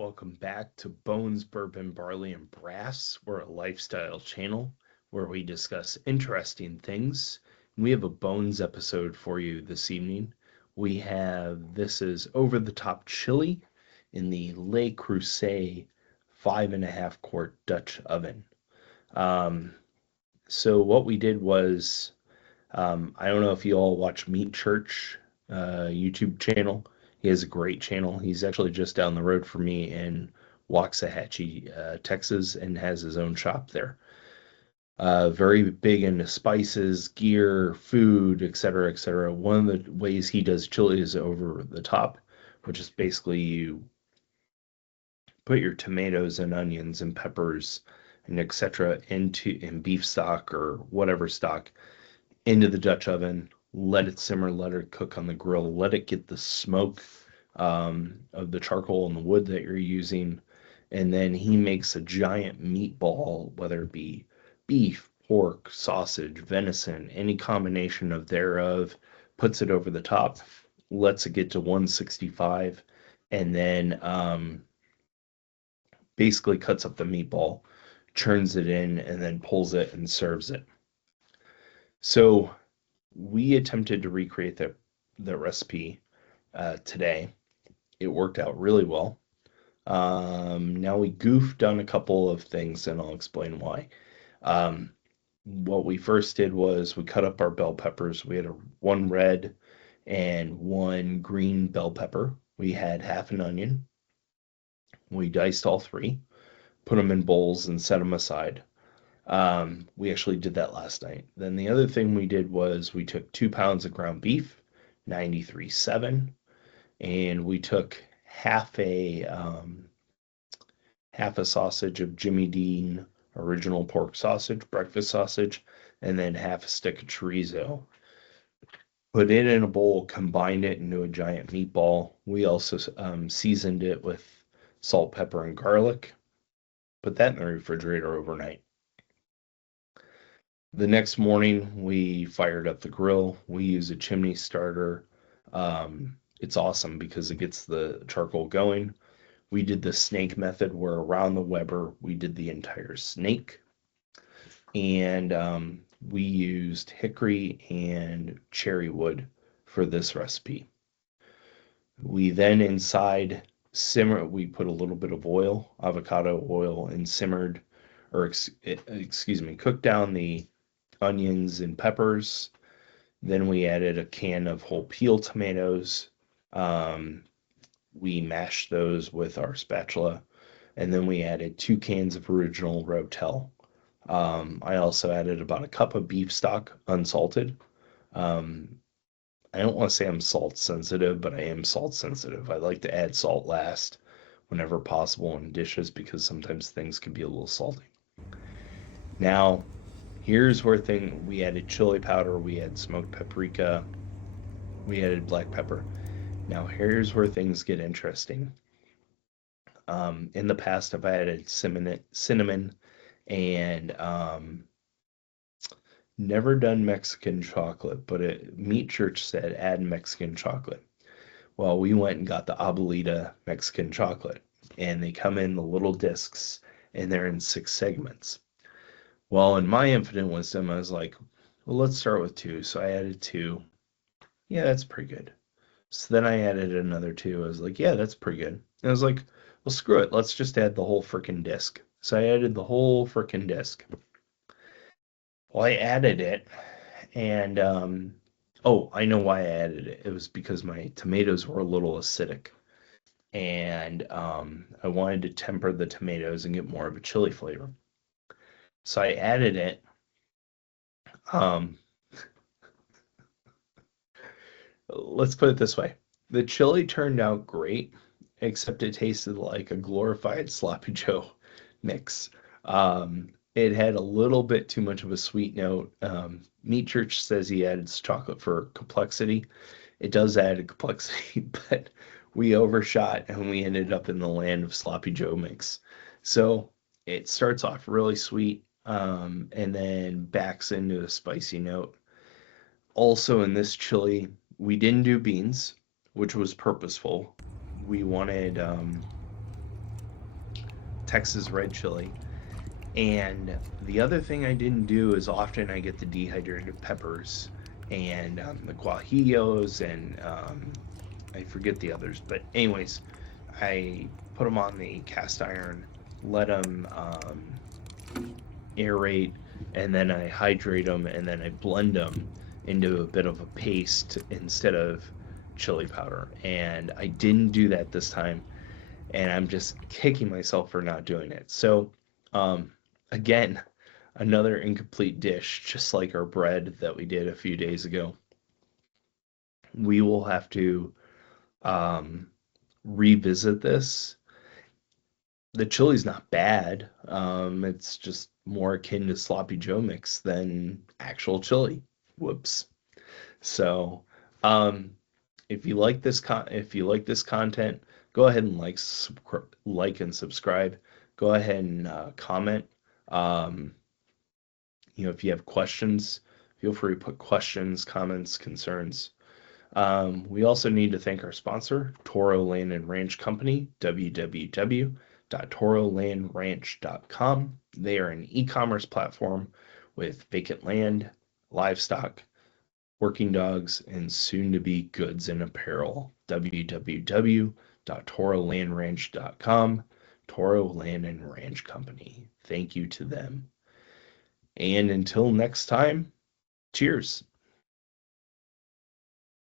Welcome back to Bones, Bourbon, Barley, and Brass. We're a lifestyle channel where we discuss interesting things. We have a Bones episode for you this evening. This is Over the Top Chili in the Le Creuset 5.5 quart Dutch oven. So what we did was, I don't know if you all watch Meat Church YouTube channel. He has a great channel. He's actually just down the road from me in Waxahachie, Texas, and has his own shop there. Very big into spices, gear, food, etc., etc. One of the ways he does chili is over the top, which is basically you put your tomatoes and onions and peppers and etc. in beef stock or whatever stock into the Dutch oven, let it simmer, let it cook on the grill, let it get the smoke of the charcoal and the wood that you're using. And then he makes a giant meatball, whether it be beef, pork, sausage, venison, any combination of thereof, puts it over the top, lets it get to 165, and then basically cuts up the meatball, churns it in, and then pulls it and serves it. So we attempted to recreate the recipe today. It worked out really well. Now we goofed on a couple of things, and I'll explain why. What we first did was we cut up our bell peppers. We had one red and one green bell pepper. We had half an onion. We diced all three, put them in bowls, and set them aside. We actually did that last night. Then the other thing we did was we took 2 pounds of ground beef, 93.7, and we took half a sausage of Jimmy Dean original pork sausage, breakfast sausage, and then half a stick of chorizo. Put it in a bowl, combined it into a giant meatball. We also seasoned it with salt, pepper, and garlic. Put that in the refrigerator overnight. The next morning, we fired up the grill. We use a chimney starter. It's awesome because it gets the charcoal going. We did the snake method where around the Weber, we did the entire snake. And we used hickory and cherry wood for this recipe. We then inside we put a little bit of oil, avocado oil, and simmered, or excuse me, cooked down the onions and peppers. Then we added a can of whole peel tomatoes. We mashed those with our spatula, and then we added 2 cans of original Rotel. I also added about a cup of beef stock, unsalted. I don't want to say I'm salt sensitive, but I am salt sensitive. I like to add salt last whenever possible in dishes because sometimes things can be a little salty. Now, here's where we added chili powder, we had smoked paprika, we added black pepper. Now here's where things get interesting. In the past, I've added cinnamon and never done Mexican chocolate, but Meat Church said add Mexican chocolate. Well, we went and got the Abuelita Mexican chocolate, and they come in the little discs, and they're in 6 segments. Well, in my infinite wisdom, I was like, well, let's start with 2. So I added 2. Yeah, that's pretty good. So then I added another 2. I was like, yeah, that's pretty good. And I was like, well, screw it. Let's just add the whole frickin' disc. So I added the whole frickin' disc. Well, I added it, and I know why I added it. It was because my tomatoes were a little acidic, and I wanted to temper the tomatoes and get more of a chili flavor. So I added it. Let's put it this way. The chili turned out great, except it tasted like a glorified sloppy Joe mix. It had a little bit too much of a sweet note. Meat Church says he adds chocolate for complexity. It does add a complexity, but we overshot and we ended up in the land of sloppy Joe mix. So it starts off really sweet and then backs into a spicy note. Also in this chili, we didn't do beans, which was purposeful. We wanted Texas red chili. And the other thing I didn't do is often I get the dehydrated peppers and the guajillos and I forget the others. But anyways, I put them on the cast iron, let them aerate, and then I hydrate them, and then I blend them into a bit of a paste instead of chili powder. And I didn't do that this time, and I'm just kicking myself for not doing it. So, um, again, another incomplete dish, just like our bread that we did a few days ago. We will have to um, revisit this. The chili's not bad. It's just more akin to sloppy Joe mix than actual chili. Whoops. So, um, if you like this content, go ahead and like and subscribe. Go ahead and comment. Um, if you have questions, feel free to put questions, comments, concerns. We also need to thank our sponsor, Toro Land and Ranch Company, www.torolandranch.com. They are an e-commerce platform with vacant land, livestock, working dogs, and soon to be goods and apparel. www.torolandranch.com. Toro Land and Ranch Company. Thank you to them. And until next time, cheers.